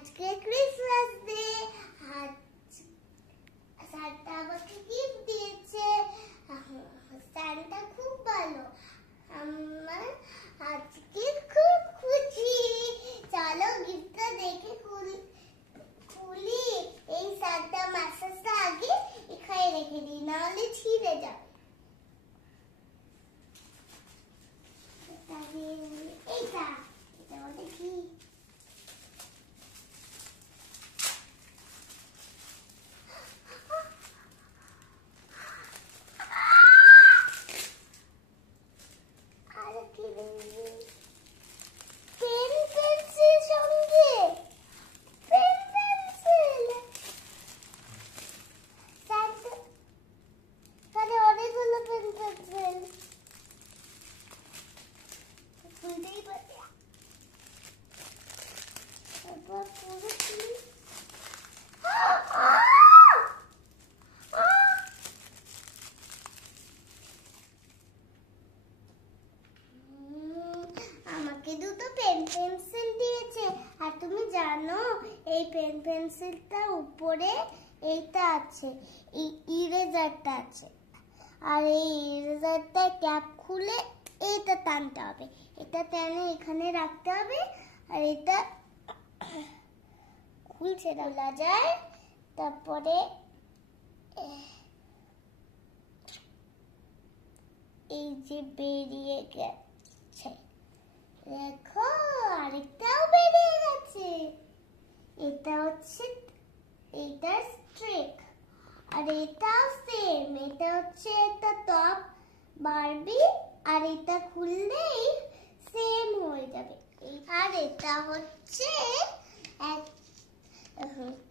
আজকে Christmas day. Santa আমাকে gift দিয়েছে। সান্টা খুব ভালো। আমার আজকে খুব খুশি। চলো গিফটটা দেখে খুলি। এই সান্টা মাসাজটা আগে এখানে রেখে দিই, নাহলে ছিঁড়ে যাবে। এইটা মধ্যে কি? আমাকে দুটো পেন পেন্সিল দিয়েছে। আর তুমি জানো এই পেন পেন্সিলটার উপরে এইটা আছে, ইরেজারটা আছে। আর এই ইরেজারটা ক্যাপ খুলে এইটা টানতে হবে, এটা টেনে এখানে রাখতে হবে। আর এটা খুলছে খোলা যায়। তারপরে এই যে বেরিয়ে গেছে, দেখো আরেকটাও বেরিয়ে গেছে। এটা হচ্ছে এটা স্ট্রিক। আর এটাও সেম, এটা হচ্ছে একটা টপ বারবি। আর এটা খুললেই সেম হয়ে যাবে। আর এটা হচ্ছে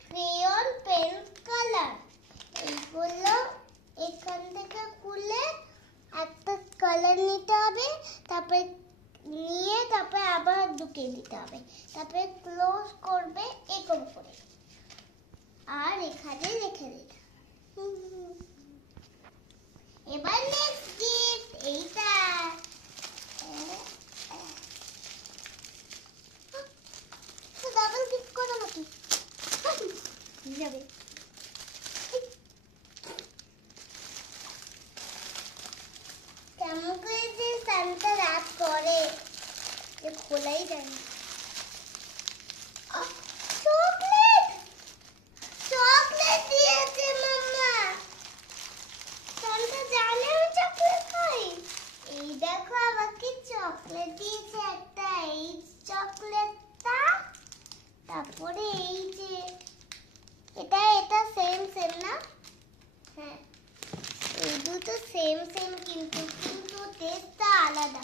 ক্রেয়ন পেন কালার। এইগুলো এখান থেকে খুলে একটা কালার নিতে হবে, তারপরে নিয়ে তারপরে আবার ঢুকিয়ে দিতে হবে, তারপরে ক্লোজ করবে এরকম করে। আর এখানে রেখে দিতে। এবার নেক্সট গিফট এইটা। ডাবল গিফট করো নাকি যাবে। কেমন করে যে সান্টা রাত করে যে খোলাই যায় না। চকলেট চকলেট দিয়েছে মাম্মা। সান্টা জানে আমি চকলেট খাই। এই দেখো আমাকে চকলেট দিয়েছে একটা, এই চকলেটটা। তারপরে এই যে এটা সেম সেম না? হ্যাঁ, এই দুটো সেম সেম, কিন্তু টেস্টটা আলাদা।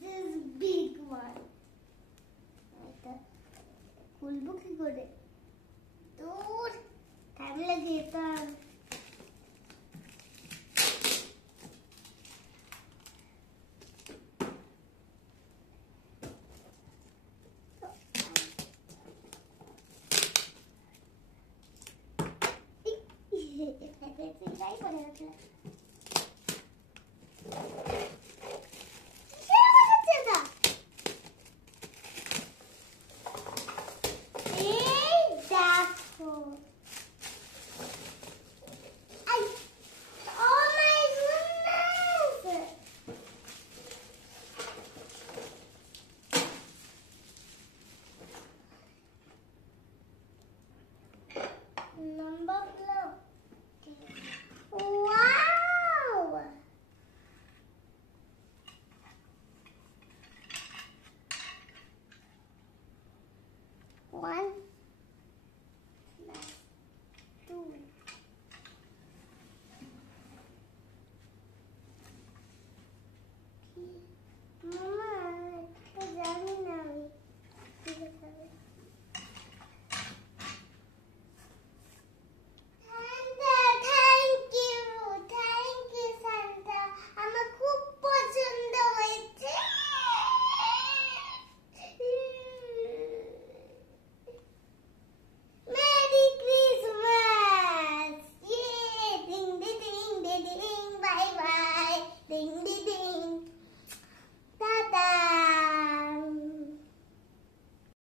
This big one. এটা খুলবো কি করে? দূর টাইম লাগে এটা। Number club. Wow! One.